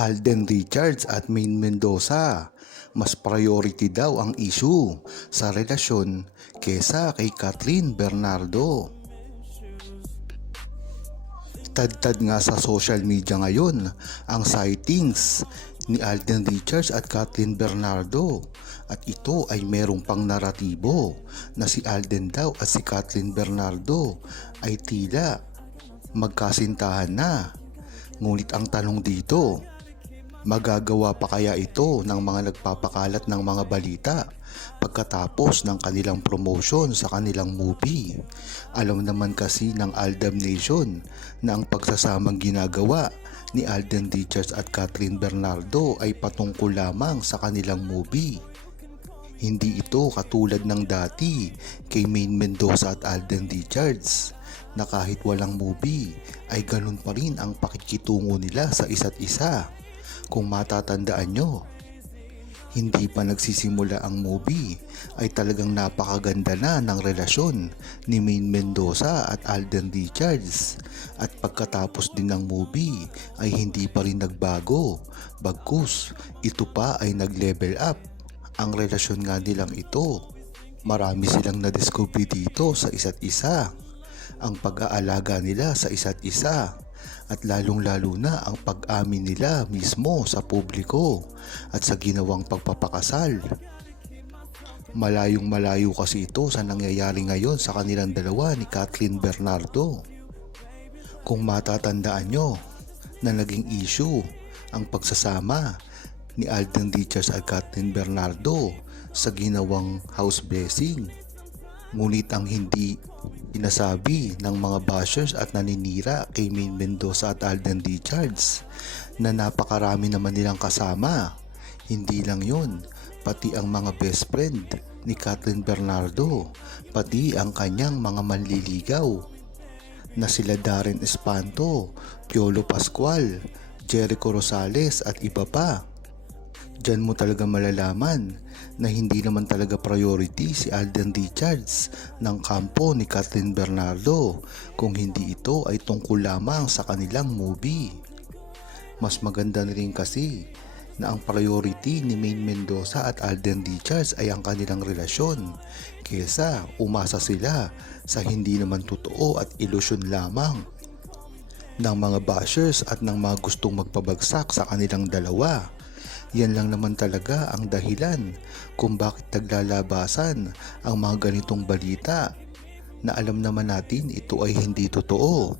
Alden Richards at Maine Mendoza. Mas priority daw ang issue sa relasyon kesa kay Kathleen Bernardo. Tad-tad nga sa social media ngayon ang sightings ni Alden Richards at Kathleen Bernardo, at ito ay merong pang naratibo na si Alden daw at si Kathleen Bernardo ay tila magkasintahan na. Ngunit ang tanong dito, magagawa pa kaya ito ng mga nagpapakalat ng mga balita pagkatapos ng kanilang promotion sa kanilang movie? Alam naman kasi ng Aldab Nation na ang pagsasamang ginagawa ni Alden Richards at Kathleen Bernardo ay patungkol lamang sa kanilang movie. Hindi ito katulad ng dati kay Maine Mendoza at Alden Richards na kahit walang movie ay ganun pa rin ang pakikitungo nila sa isa't isa. Kung matatandaan nyo, hindi pa nagsisimula ang movie ay talagang napakaganda na ng relasyon ni Maine Mendoza at Alden Richards, at pagkatapos din ng movie ay hindi pa rin nagbago, bagkus ito pa ay nag-level up ang relasyon nga nilang ito. Marami silang na-discover dito sa isa't isa, ang pag-aalaga nila sa isa't isa, at lalong-lalo na ang pag-amin nila mismo sa publiko at sa ginawang pagpapakasal. Malayong malayo kasi ito sa nangyayari ngayon sa kanilang dalawa ni Kathleen Bernardo. Kung matatandaan nyo na naging issue ang pagsasama ni Alden Richards at Kathleen Bernardo sa ginawang house blessing. Ngunit ang hindi inasabi ng mga bashers at naninira kay Maine Mendoza at Alden Richards na napakarami naman nilang kasama. Hindi lang yun, pati ang mga best friend ni Kathleen Bernardo, pati ang kanyang mga manliligaw na sila Darren Espanto, Piolo Pascual, Jericho Rosales at iba pa. Diyan mo talaga malalaman na hindi naman talaga priority si Alden Richards ng kampo ni Kathleen Bernardo kung hindi ito ay tungkol lamang sa kanilang movie. Mas maganda na rin kasi na ang priority ni Maine Mendoza at Alden Richards ay ang kanilang relasyon kesa umasa sila sa hindi naman totoo at ilusyon lamang ng mga bashers at ng mga gustong magpabagsak sa kanilang dalawa. Yan lang naman talaga ang dahilan kung bakit naglalabasan ang mga ganitong balita na alam naman natin ito ay hindi totoo,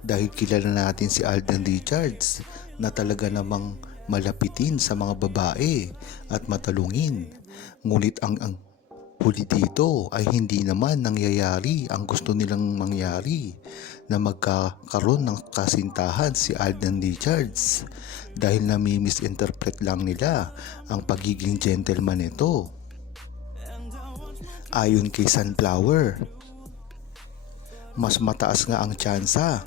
dahil kilala natin si Alden Richards na talaga namang malapitin sa mga babae at matalungin. Ngunit ang huli dito ay hindi naman nangyayari ang gusto nilang mangyari, na magkakaroon ng kasintahan si Alden Richards, dahil nami-misinterpret lang nila ang pagiging gentleman nito. Ayon kay Sunflower, mas mataas nga ang tsansa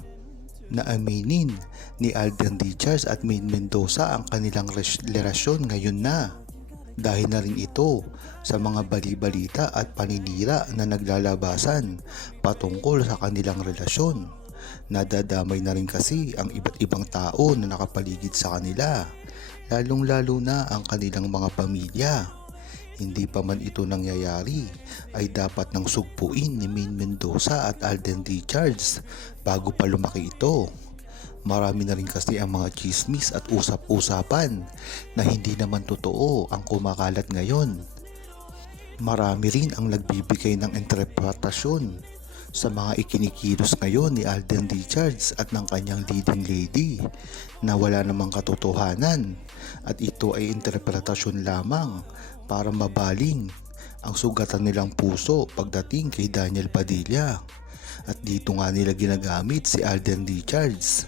na aminin ni Alden Richards at Maine Mendoza ang kanilang relasyon ngayon na, dahil na rin ito sa mga bali-balita at paninira na naglalabasan patungkol sa kanilang relasyon. Nadadamay na rin kasi ang iba't ibang tao na nakapaligid sa kanila, lalong-lalo na ang kanilang mga pamilya. Hindi pa man ito nangyayari ay dapat nang sugpuin ni Maine Mendoza at Alden Richards bago pa lumaki ito. Marami na rin kasi ang mga chismis at usap-usapan na hindi naman totoo ang kumakalat ngayon. Marami rin ang nagbibigay ng interpretasyon sa mga ikinikilos ngayon ni Alden Richards at ng kanyang leading lady na wala namang katotohanan, at ito ay interpretasyon lamang para mabaling ang sugatan nilang puso pagdating kay Daniel Padilla, at dito nga nila ginagamit si Alden Richards.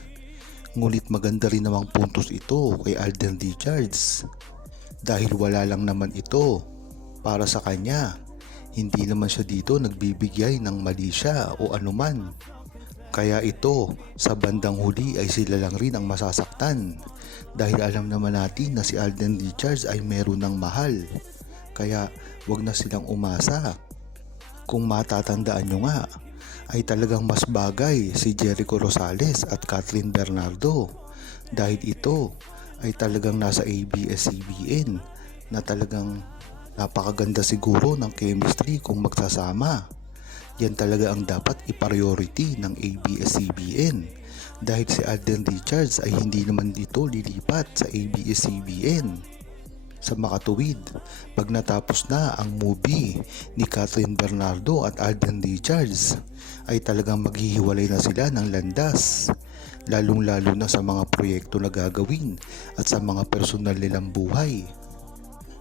Ngunit maganda rin namang puntos ito kay Alden Richards, dahil wala lang naman ito para sa kanya. Hindi naman siya dito nagbibigay ng mali siya o anuman. Kaya ito, sa bandang huli ay sila lang rin ang masasaktan, dahil alam naman natin na si Alden Richards ay meron ng mahal. Kaya wag na silang umasa. Kung matatandaan nyo nga, ay talagang mas bagay si Jericho Rosales at Kathleen Bernardo, dahil ito ay talagang nasa ABS-CBN na talagang napakaganda siguro ng chemistry kung magsasama. Yan talaga ang dapat i-priority ng ABS-CBN dahil si Alden Richards ay hindi naman dito lilipat sa ABS-CBN. Sa makatuwid, pag natapos na ang movie ni Kathryn Bernardo at Alden Richards, ay talagang maghihiwalay na sila ng landas, lalong-lalo na sa mga proyekto na gagawin at sa mga personal nilang buhay.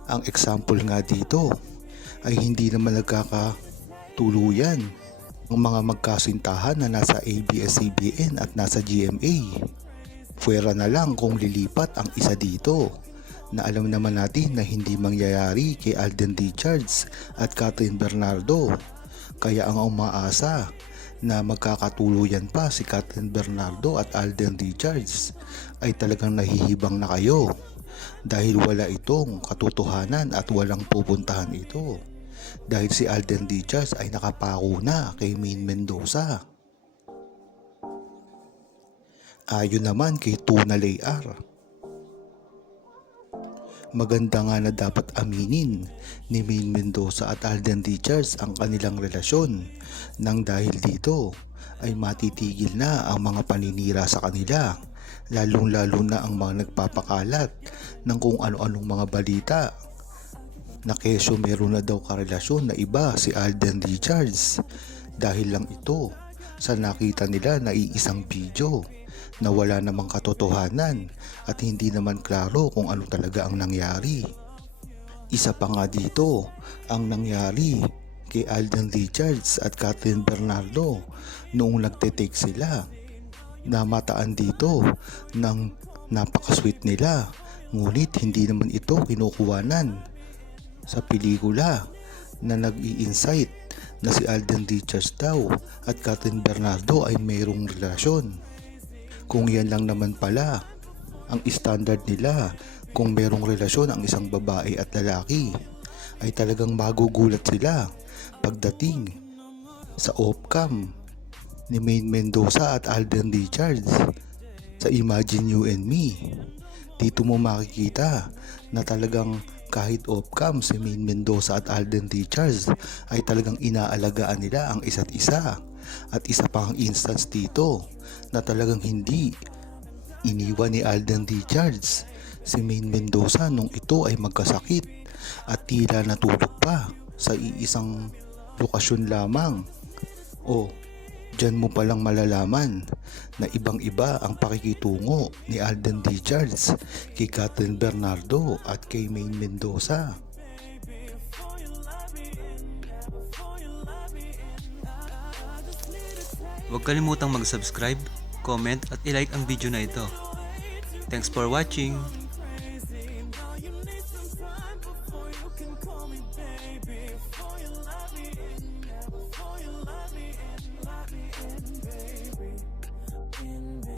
Ang example nga dito ay hindi naman nagkakatuluyan ang mga magkasintahan na nasa ABS-CBN at nasa GMA. Pwera na lang kung lilipat ang isa dito, na alam naman natin na hindi mangyayari kay Alden Richards at Kathryn Bernardo. Kaya ang umaasa na magkakatuluyan pa si Kathryn Bernardo at Alden Richards ay talagang nahihibang na kayo dahil wala itong katotohanan at walang pupuntahan ito dahil si Alden Richards ay nakapako na kay Maine Mendoza. Ayon naman kay Tuna Layar, maganda nga na dapat aminin ni Maine Mendoza at Alden Richards ang kanilang relasyon nang dahil dito ay matitigil na ang mga paninira sa kanila, lalong-lalo na ang mga nagpapakalat ng kung ano-anong mga balita na kesyo meron na daw karelasyon na iba si Alden Richards dahil lang ito sa nakita nila na iisang video na wala namang katotohanan at hindi naman klaro kung ano talaga ang nangyari. Isa pa nga dito ang nangyari kay Alden Richards at Kathryn Bernardo noong nagte-take sila. Namataan dito ng napakasweet nila, ngunit hindi naman ito kinukuwanan sa pelikula na nag-i-incite na si Alden Richards daw at Kathryn Bernardo ay mayroong relasyon. Kung yan lang naman pala ang standard nila kung merong relasyon ang isang babae at lalaki, ay talagang magugulat sila pagdating sa off-cam ni Maine Mendoza at Alden Richards sa Imagine You and Me. Dito mo makikita na talagang kahit off-cam si Maine Mendoza at Alden Richards ay talagang inaalagaan nila ang isa't isa. At isa pang instance dito na talagang hindi iniwan ni Alden Richards si Maine Mendoza nung ito ay magkasakit at tila natulog pa sa iisang lokasyon lamang. O, dyan mo palang malalaman na ibang-iba ang pakikitungo ni Alden Richards kay Kathryn Bernardo at kay Maine Mendoza. Huwag kalimutang mag-subscribe, comment at i-like ang video na ito. Thanks for watching!